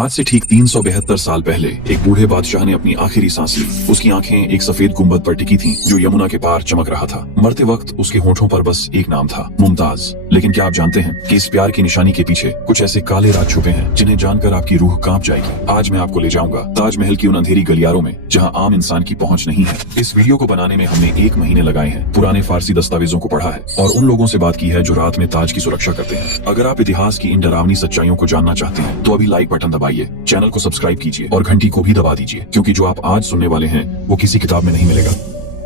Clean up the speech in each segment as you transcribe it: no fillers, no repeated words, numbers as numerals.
आज से ठीक 372 साल पहले एक बूढ़े बादशाह ने अपनी आखिरी सांस ली। उसकी आंखें एक सफेद गुंबद पर टिकी थीं, जो यमुना के पार चमक रहा था। मरते वक्त उसके होठों पर बस एक नाम था, मुमताज। लेकिन क्या आप जानते हैं कि इस प्यार की निशानी के पीछे कुछ ऐसे काले राज छुपे हैं जिन्हें जानकर आपकी रूह कांप जाएगी। आज मैं आपको ले जाऊंगा ताजमहल की उन अंधेरी गलियारों में जहां आम इंसान की पहुंच नहीं है। इस वीडियो को बनाने में हमने 1 महीने लगाए हैं, पुराने फारसी दस्तावेजों को पढ़ा है और उन लोगों से बात की है जो रात में ताज की सुरक्षा करते हैं। अगर आप इतिहास की इन डरावनी सच्चाइयों को जानना चाहते हैं तो अभी लाइक बटन दबाइए, चैनल को सब्सक्राइब कीजिए और घंटी को भी दबा दीजिए, क्योंकि जो आप आज सुनने वाले हैं वो किसी किताब में नहीं मिलेगा।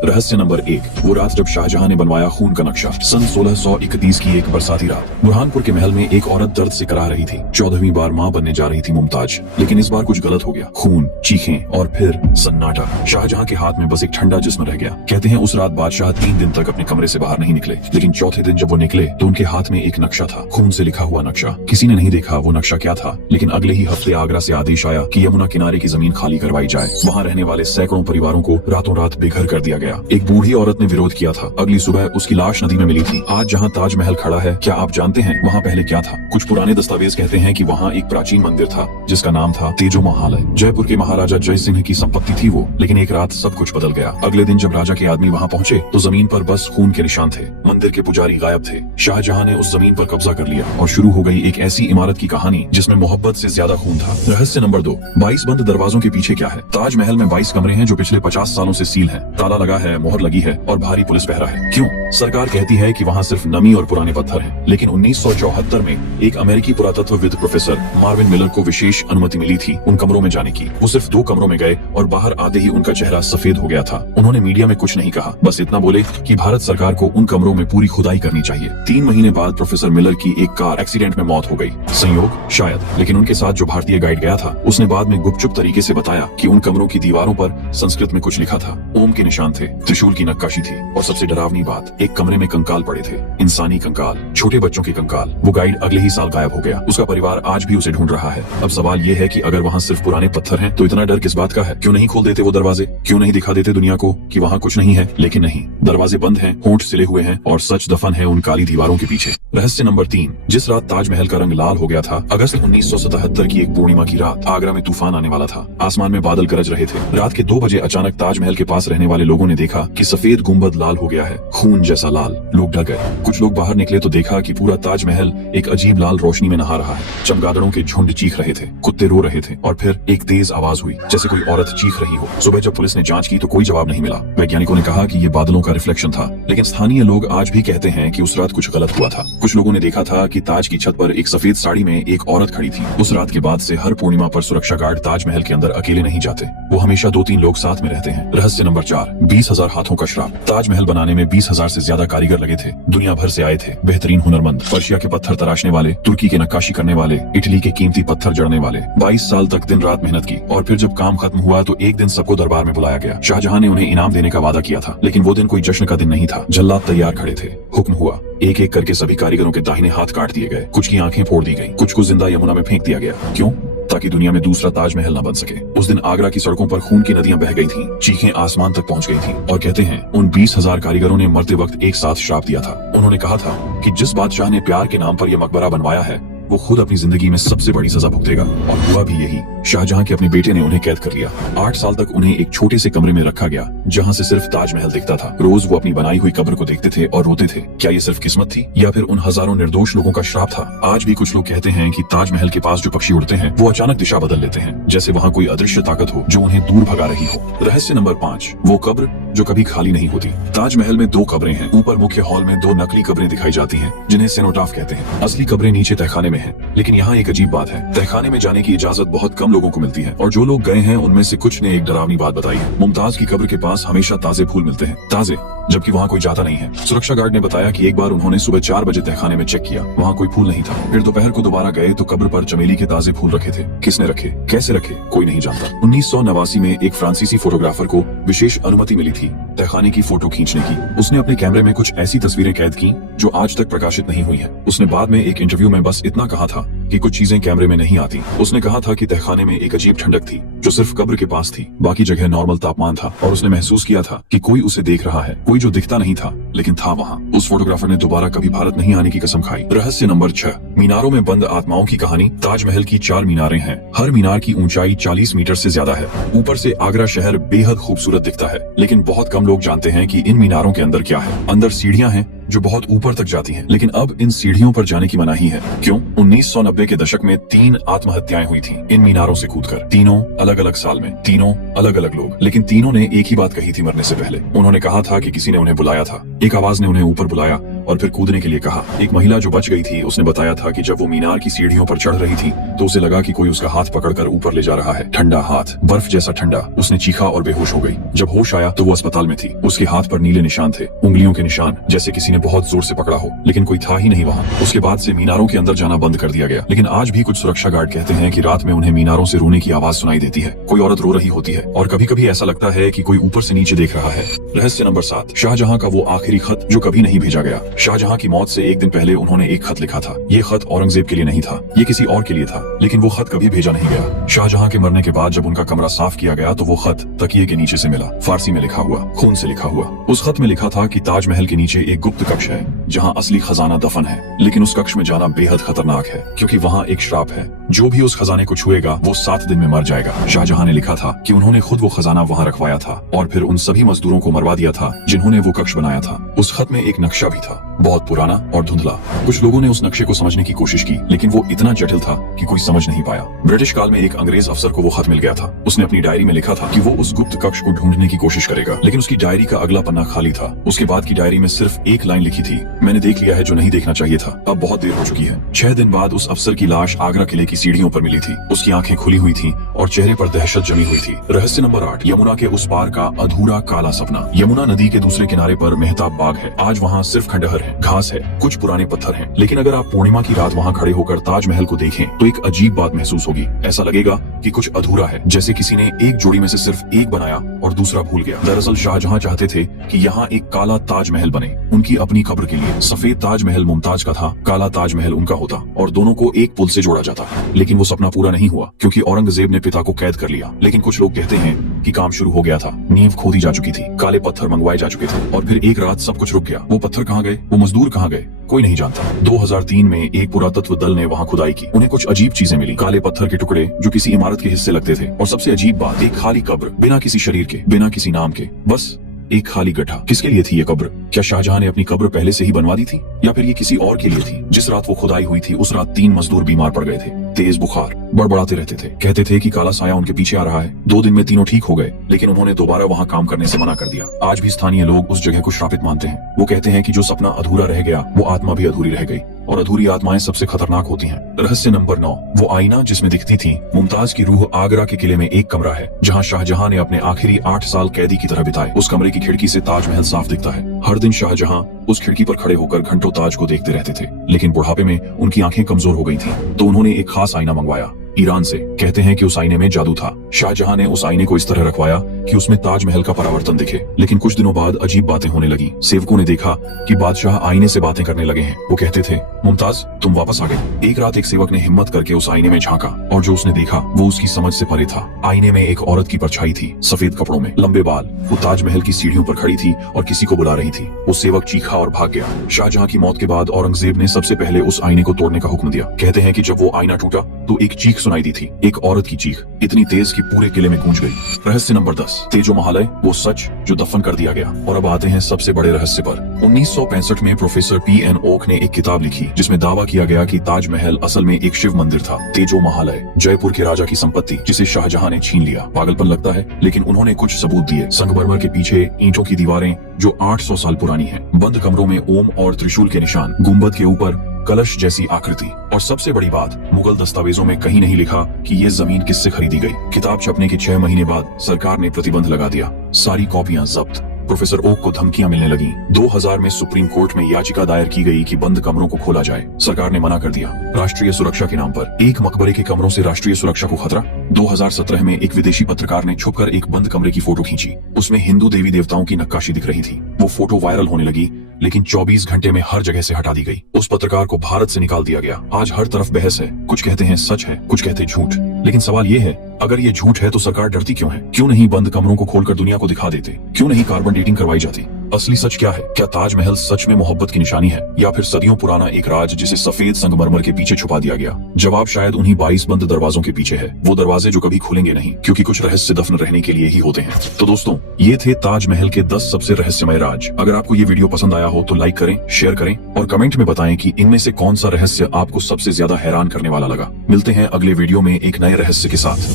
रहस्य नंबर 1, वो रात जब शाहजहां ने बनवाया खून का नक्शा। सन 1631 की एक बरसाती रात बुरहानपुर के महल में एक औरत दर्द से करा रही थी। 14वीं बार मां बनने जा रही थी मुमताज। लेकिन इस बार कुछ गलत हो गया। खून, चीखें और फिर सन्नाटा। शाहजहां के हाथ में बस एक ठंडा जिस्म रह गया। कहते हैं उस रात बादशाह 3 दिन तक अपने कमरे से बाहर नहीं निकले, लेकिन चौथे दिन जब वो निकले तो उनके हाथ में एक नक्शा था, खून से लिखा हुआ नक्शा। किसी ने नहीं देखा वो नक्शा क्या था, लेकिन अगले ही हफ्ते आगरा से आदेश आया कि यमुना किनारे की जमीन खाली करवाई जाए। वहाँ रहने वाले सैकड़ों परिवारों को रातों रात बेघर कर दिया गया। एक बूढ़ी औरत ने विरोध किया था। अगली सुबह उसकी लाश नदी में मिली थी। आज जहाँ ताजमहल खड़ा है, क्या आप जानते हैं वहाँ पहले क्या था? कुछ पुराने दस्तावेज कहते हैं कि वहाँ एक प्राचीन मंदिर था जिसका नाम था तेजो महालय। जयपुर के महाराजा जय सिंह की संपत्ति थी वो, लेकिन एक रात सब कुछ बदल गया। अगले दिन जब राजा के आदमी वहाँ पहुँचे तो जमीन पर बस खून के निशान थे। मंदिर के पुजारी गायब थे। शाहजहां ने उस जमीन पर कब्जा कर लिया और शुरू हो गई एक ऐसी इमारत की कहानी जिसमें मोहब्बत से ज्यादा खून था। रहस्य नंबर 2, 22 बंद दरवाजों के पीछे क्या है? ताजमहल में 22 कमरे हैं जो पिछले 50 सालों से सील हैं। ताला लगा है, मोहर लगी है और भारी पुलिस पहरा है। क्यों? सरकार कहती है कि वहाँ सिर्फ नमी और पुराने पत्थर हैं, लेकिन 1974 में एक अमेरिकी पुरातत्वविद प्रोफेसर मार्विन मिलर को विशेष अनुमति मिली थी उन कमरों में जाने की। वो सिर्फ 2 कमरों में गए और बाहर आते ही उनका चेहरा सफेद हो गया था। उन्होंने मीडिया में कुछ नहीं कहा, बस इतना बोले कि भारत सरकार को उन कमरों में पूरी खुदाई करनी चाहिए। 3 महीने बाद प्रोफेसर मिलर की एक कार एक्सीडेंट में मौत हो गई। संयोग शायद, लेकिन उनके साथ जो भारतीय गाइड गया था उसने बाद में गुपचुप तरीके से बताया कि उन कमरों की दीवारों पर संस्कृत में कुछ लिखा था। ओम के निशान थे, त्रिशूल की नक्काशी थी और सबसे डरावनी बात, एक कमरे में कंकाल पड़े थे, इंसानी कंकाल, छोटे बच्चों के कंकाल। वो गाइड अगले ही साल गायब हो गया। उसका परिवार आज भी उसे ढूंढ रहा है। अब सवाल ये है कि अगर वहाँ सिर्फ पुराने पत्थर हैं तो इतना डर किस बात का है? क्यों नहीं खोल देते वो दरवाजे? क्यों नहीं दिखा देते दुनिया को कि वहाँ कुछ नहीं है? लेकिन नहीं, दरवाजे बंद हैं, होंठ सिले हुए हैं और सच दफन है उन काली दीवारों के पीछे। रहस्य नंबर 3, जिस रात ताजमहल का रंग लाल हो गया था, अगस्त 1977 की एक पूर्णिमा की रात, आगरा में तूफान आने वाला था। आसमान में बादल गरज रहे थे। रात के 2 बजे अचानक ताजमहल के पास रहने वाले लोगों ने देखा कि सफेद गुंबद लाल हो गया है, खून जैसा लाल। लोग डर गए। कुछ लोग बाहर निकले तो देखा कि पूरा ताजमहल एक अजीब लाल रोशनी में नहा रहा है। चमगादड़ों के झुंड चीख रहे थे, कुत्ते रो रहे थे और फिर एक तेज आवाज हुई जैसे कोई औरत चीख रही हो। सुबह जब पुलिस ने जांच की तो कोई जवाब नहीं मिला। वैज्ञानिकों ने कहा कि ये बादलों का रिफ्लेक्शन था, लेकिन स्थानीय लोग आज भी कहते हैं कि उस रात कुछ गलत हुआ था। कुछ लोगों ने देखा था कि ताज की छत पर एक सफेद साड़ी में एक औरत खड़ी थी। उस रात के बाद से हर पूर्णिमा पर सुरक्षा गार्ड ताजमहल के अंदर अकेले नहीं जाते, वो हमेशा 2-3 लोग साथ में रहते हैं। रहस्य नंबर 4, 20,000 हाथों का श्राप। ताजमहल बनाने में 20,000 से ज्यादा कारीगर लगे थे। दुनिया भर से आए थे बेहतरीन हुनरमंद, पर्शिया के पत्थर तराशने वाले, तुर्की के नक्काशी करने वाले, इटली के कीमती पत्थर जड़ने वाले। 22 साल तक दिन रात मेहनत की और फिर जब काम खत्म हुआ तो एक दिन सबको दरबार में बुलाया गया। शाहजहां ने उन्हें इनाम देने का वादा किया था, लेकिन वो दिन कोई जश्न का दिन नहीं था। जल्लाद तैयार खड़े थे। हुक्म हुआ, एक एक करके सभी कारीगरों के दाहिने हाथ काट दिए गए। कुछ की आंखें फोड़ दी गई, कुछ को जिंदा यमुना में फेंक दिया गया। क्यों? ताकि दुनिया में दूसरा ताजमहल न बन सके। उस दिन आगरा की सड़कों पर खून की नदियां बह गई थीं, चीखें आसमान तक पहुंच गई थीं और कहते हैं उन 20,000 कारीगरों ने मरते वक्त एक साथ श्राप दिया था। उन्होंने कहा था कि जिस बादशाह ने प्यार के नाम पर यह मकबरा बनवाया है वो खुद अपनी जिंदगी में सबसे बड़ी सजा भुगतेगा। और हुआ भी यही। शाहजहां के अपने बेटे ने उन्हें कैद कर लिया। 8 साल तक उन्हें एक छोटे से कमरे में रखा गया जहां से सिर्फ ताजमहल दिखता था। रोज वो अपनी बनाई हुई कब्र को देखते थे और रोते थे। क्या ये सिर्फ किस्मत थी या फिर उन हजारों निर्दोष लोगों का श्राप था? आज भी कुछ लोग कहते हैं कि ताजमहल के पास जो पक्षी उड़ते हैं वो अचानक दिशा बदल लेते हैं, जैसे वहाँ कोई अदृश्य ताकत हो जो उन्हें दूर भगा रही हो। रहस्य नंबर 5, वो कब्र जो कभी खाली नहीं होती। ताजमहल में 2 कब्रें हैं। ऊपर मुख्य हॉल में 2 नकली कब्रें दिखाई जाती हैं जिन्हें सेनोटाफ कहते हैं। असली कब्रें नीचे तहखाने में हैं। लेकिन यहाँ एक अजीब बात है, तहखाने में जाने की इजाजत बहुत कम लोगों को मिलती है और जो लोग गए हैं उनमें से कुछ ने एक डरावनी बात बताई है। मुमताज की कब्र के पास हमेशा ताजे फूल मिलते हैं, ताजे, जबकि वहाँ कोई जाता नहीं है। सुरक्षा गार्ड ने बताया कि एक बार उन्होंने सुबह 4 बजे तहखाने में चेक किया, वहाँ कोई फूल नहीं था। फिर दोपहर को दोबारा गए तो कब्र पर चमेली के ताजे फूल रखे थे। किसने रखे, कैसे रखे, कोई नहीं जानता। 1989 में एक फ्रांसीसी फोटोग्राफर को विशेष अनुमति मिली थी तहखाने की फोटो खींचने की। उसने अपने कैमरे में कुछ ऐसी तस्वीरें कैद की जो आज तक प्रकाशित नहीं हुई है। उसने बाद में एक इंटरव्यू में बस इतना कहा था कि कुछ चीजें कैमरे में नहीं आती। उसने कहा था कि तहखाने में एक अजीब ठंडक थी जो सिर्फ कब्र के पास थी, बाकी जगह नॉर्मल तापमान था और उसने महसूस किया था कि कोई उसे देख रहा है। वो कोई जो दिखता नहीं था लेकिन था वहाँ। उस फोटोग्राफर ने दोबारा कभी भारत नहीं आने की कसम खाई। रहस्य नंबर 6, मीनारों में बंद आत्माओं की कहानी। ताजमहल की 4 मीनारें हैं। हर मीनार की ऊंचाई 40 मीटर से ज्यादा है। ऊपर से आगरा शहर बेहद खूबसूरत दिखता है, लेकिन बहुत कम लोग जानते हैं कि इन मीनारों के अंदर क्या है। अंदर सीढ़ियां हैं जो बहुत ऊपर तक जाती हैं, लेकिन अब इन सीढ़ियों पर जाने की मनाही है। क्यों? 1990 के दशक में 3 आत्महत्याएं हुई थी इन मीनारों से कूदकर। तीनों अलग अलग साल में, तीनों अलग अलग लोग, लेकिन तीनों ने एक ही बात कही थी मरने से पहले। उन्होंने कहा था कि किसी ने उन्हें बुलाया था। एक आवाज ने उन्हें ऊपर बुलाया और फिर कूदने के लिए कहा। एक महिला जो बच गई थी उसने बताया था कि जब वो मीनार की सीढ़ियों पर चढ़ रही थी तो उसे लगा कि कोई उसका हाथ पकड़कर ऊपर ले जा रहा है। ठंडा हाथ, बर्फ जैसा ठंडा। उसने चीखा और बेहोश हो गई। जब होश आया तो वो अस्पताल में थी। उसके हाथ पर नीले निशान थे, उंगलियों के निशान, जैसे किसी ने बहुत जोर से पकड़ा हो, लेकिन कोई था ही नहीं वहाँ। उसके बाद से मीनारों के अंदर जाना बंद कर दिया गया, लेकिन आज भी कुछ सुरक्षा गार्ड कहते हैं कि रात में उन्हें मीनारों से रोने की आवाज सुनाई देती है। कोई औरत रो रही होती है और कभी कभी ऐसा लगता है कि कोई ऊपर से नीचे देख रहा है। रहस्य नंबर 7, शाहजहां का वो आखिरी खत जो कभी नहीं भेजा गया। शाहजहां की मौत से एक दिन पहले उन्होंने एक खत लिखा था। ये खत औरंगजेब के लिए नहीं था, ये किसी और के लिए था, लेकिन वो खत कभी भेजा नहीं गया। शाहजहां के मरने के बाद जब उनका कमरा साफ किया गया तो वो खत तकिए के नीचे से मिला, फारसी में लिखा हुआ, खून से लिखा हुआ। उस खत में लिखा था कि ताजमहल के नीचे एक गुप्त कक्ष है जहाँ असली खजाना दफन है, लेकिन उस कक्ष में जाना बेहद खतरनाक है क्योंकि वहाँ एक श्राप है। जो भी उस खजाने को छुएगा वो 7 दिन में मर जाएगा। शाहजहां ने लिखा था कि उन्होंने खुद वो खजाना वहाँ रखवाया था और फिर उन सभी मजदूरों को मरवा दिया था जिन्होंने वो कक्ष बनाया था। उस खत में एक नक्शा भी था, बहुत पुराना और धुंधला। कुछ लोगों ने उस नक्शे को समझने की कोशिश की, लेकिन वो इतना जटिल था कि कोई समझ नहीं पाया। ब्रिटिश काल में एक अंग्रेज अफसर को वो खत मिल गया था। उसने अपनी डायरी में लिखा था कि वो उस गुप्त कक्ष को ढूंढने की कोशिश करेगा, लेकिन उसकी डायरी का अगला पन्ना खाली था। उसके बाद की डायरी में सिर्फ एक लाइन लिखी थी, मैंने देख लिया है जो नहीं देखना चाहिए था, अब बहुत देर हो चुकी है। 6 दिन बाद उस अफसर की लाश आगरा किले की सीढ़ियों पर मिली थी। उसकी आंखें खुली हुई थी और चेहरे पर दहशत जमी हुई थी। रहस्य नंबर 8, यमुना के उस पार का अधूरा काला सपना। यमुना नदी के दूसरे किनारे पर मेहताब बाग है। आज वहाँ सिर्फ खंडहर है, घास है, कुछ पुराने पत्थर हैं, लेकिन अगर आप पूर्णिमा की रात वहाँ खड़े होकर ताजमहल को देखें तो एक अजीब बात महसूस होगी। ऐसा लगेगा कि कुछ अधूरा है, जैसे किसी ने एक जोड़ी में से सिर्फ एक बनाया और दूसरा भूल गया। दरअसल शाहजहां चाहते थे कि यहाँ एक काला ताजमहल बने, उनकी अपनी कब्र के लिए। सफेद ताजमहल मुमताज का था, काला ताजमहल उनका होता और दोनों को एक पुल से जोड़ा जाता। लेकिन वो सपना पूरा नहीं हुआ क्योंकि औरंगजेब ने पिता को कैद कर लिया। लेकिन कुछ लोग कहते हैं कि काम शुरू हो गया था, नींव खोदी जा चुकी थी, काले पत्थर मंगवाए जा चुके थे और फिर एक रात सब कुछ रुक गया। वो पत्थर कहाँ गए, वो मजदूर कहाँ गए, कोई नहीं जानता। 2003 में एक पुरातत्व दल ने वहाँ खुदाई की। उन्हें कुछ अजीब चीजें मिली, काले पत्थर के टुकड़े जो किसी इमारत के हिस्से लगते थे, और सबसे अजीब बात, एक खाली कब्र, बिना किसी शरीर के, बिना किसी नाम के, बस एक खाली गड्ढा। किसके लिए थी ये कब्र? क्या शाहजहां ने अपनी कब्र पहले से ही बनवा दी थी या फिर ये किसी और के लिए थी? जिस रात वो खुदाई हुई थी उस रात 3 मजदूर बीमार पड़ गए थे। तेज बुखार, बड़बड़ाते रहते थे, कहते थे कि काला साया उनके पीछे आ रहा है। 2 दिन में तीनों ठीक हो गए, लेकिन उन्होंने दोबारा वहाँ काम करने से मना कर दिया। आज भी स्थानीय लोग उस जगह को श्रापित मानते हैं। वो कहते हैं कि जो सपना अधूरा रह गया वो आत्मा भी अधूरी रह गई और अधूरी आत्माएं सबसे खतरनाक होती हैं। रहस्य नंबर 9, वो आईना जिसमें दिखती थी मुमताज की रूह। आगरा के किले में एक कमरा है जहाँ शाहजहां ने अपने आखिरी 8 साल कैदी की तरह बिताए। उस कमरे की खिड़की से ताजमहल साफ दिखता है। हर दिन शाहजहां उस खिड़की पर खड़े होकर घंटों ताज को देखते रहते थे, लेकिन बुढ़ापे में उनकी आंखें कमजोर हो गई थीं, तो उन्होंने एक खास आईना मंगवाया ईरान से। कहते हैं कि उस आईने में जादू था। शाहजहां ने उस आईने को इस तरह रखवाया कि उसमें ताजमहल का परावर्तन दिखे। लेकिन कुछ दिनों बाद अजीब बातें होने लगी। सेवकों ने देखा कि बादशाह आईने से बातें करने लगे हैं। वो कहते थे, मुमताज तुम वापस आ गई। एक रात एक सेवक ने हिम्मत करके उस आईने में झांका और जो उसने देखा वो उसकी समझ से परे था। आईने में एक औरत की परछाई थी, सफेद कपड़ों में, लंबे बाल। वो ताजमहल की सीढ़ियों पर खड़ी थी और किसी को बुला रही थी। वो सेवक चीखा और भाग गया। शाहजहां की मौत के बाद औरंगजेब ने सबसे पहले उस आईने को तोड़ने का हुक्म दिया। कहते हैं कि जब वो आईना टूटा तो एक चीख सुनाई दी थी, एक औरत की चीख, इतनी तेज कि पूरे किले में गूंज गई। रहस्य नंबर 10, तेजो महालय, वो सच जो दफन कर दिया गया। और अब आते हैं सबसे बड़े रहस्य पर। 1965 में प्रोफेसर P.N. ओक ने एक किताब लिखी जिसमें दावा किया गया कि ताजमहल असल में एक शिव मंदिर था। तेजो महालय जयपुर के राजा की संपत्ति जिसे शाहजहां ने छीन लिया। पागलपन लगता है, लेकिन उन्होंने कुछ सबूत दिए। संगमरमर के पीछे ईंटों की दीवारें जो 800 साल पुरानी हैं, बंद कमरों में ओम और त्रिशूल के निशान, गुंबद के ऊपर कलश जैसी आकृति, और सबसे बड़ी बात, मुगल दस्तावेजों में कहीं नहीं लिखा कि ये जमीन किससे खरीदी गई। किताब छपने के 6 महीने बाद सरकार ने प्रतिबंध लगा दिया, सारी कॉपियां जब्त। प्रोफेसर ओक को धमकियां मिलने लगी। 2000 में सुप्रीम कोर्ट में याचिका दायर की गई कि बंद कमरों को खोला जाए। सरकार ने मना कर दिया। राष्ट्रीय सुरक्षा के नाम पर एक मकबरे के कमरों से राष्ट्रीय सुरक्षा को खतरा। 2017 में एक विदेशी पत्रकार ने छुपकर एक बंद कमरे की फोटो खींची। उसमें हिंदू देवी देवताओं की नक्काशी दिख रही थी। वो फोटो वायरल होने लगी, लेकिन 24 घंटे में हर जगह से हटा दी गई। उस पत्रकार को भारत से निकाल दिया गया। आज हर तरफ बहस है, कुछ कहते हैं सच है, कुछ कहते हैं झूठ। लेकिन सवाल ये है, अगर ये झूठ है तो सरकार डरती क्यों है? क्यों नहीं बंद कमरों को खोलकर दुनिया को दिखा देते? क्यों नहीं कार्बन डेटिंग करवाई जाती? असली सच क्या है? क्या ताजमहल सच में मोहब्बत की निशानी है या फिर सदियों पुराना एक राज जिसे सफेद संगमरमर के पीछे छुपा दिया गया? जवाब शायद उन्हीं 22 बंद दरवाजों के पीछे है, वो दरवाजे जो कभी खुलेंगे नहीं, क्योंकि कुछ रहस्य दफन रहने के लिए ही होते हैं। तो दोस्तों, ये थे ताजमहल के 10 सबसे रहस्यमय राज। अगर आपको ये वीडियो पसंद आया हो तो लाइक करें, शेयर करें और कमेंट में बताएं कि इनमें से कौन सा रहस्य आपको सबसे ज्यादा हैरान करने वाला लगा। मिलते हैं अगले वीडियो में एक नए रहस्य के साथ।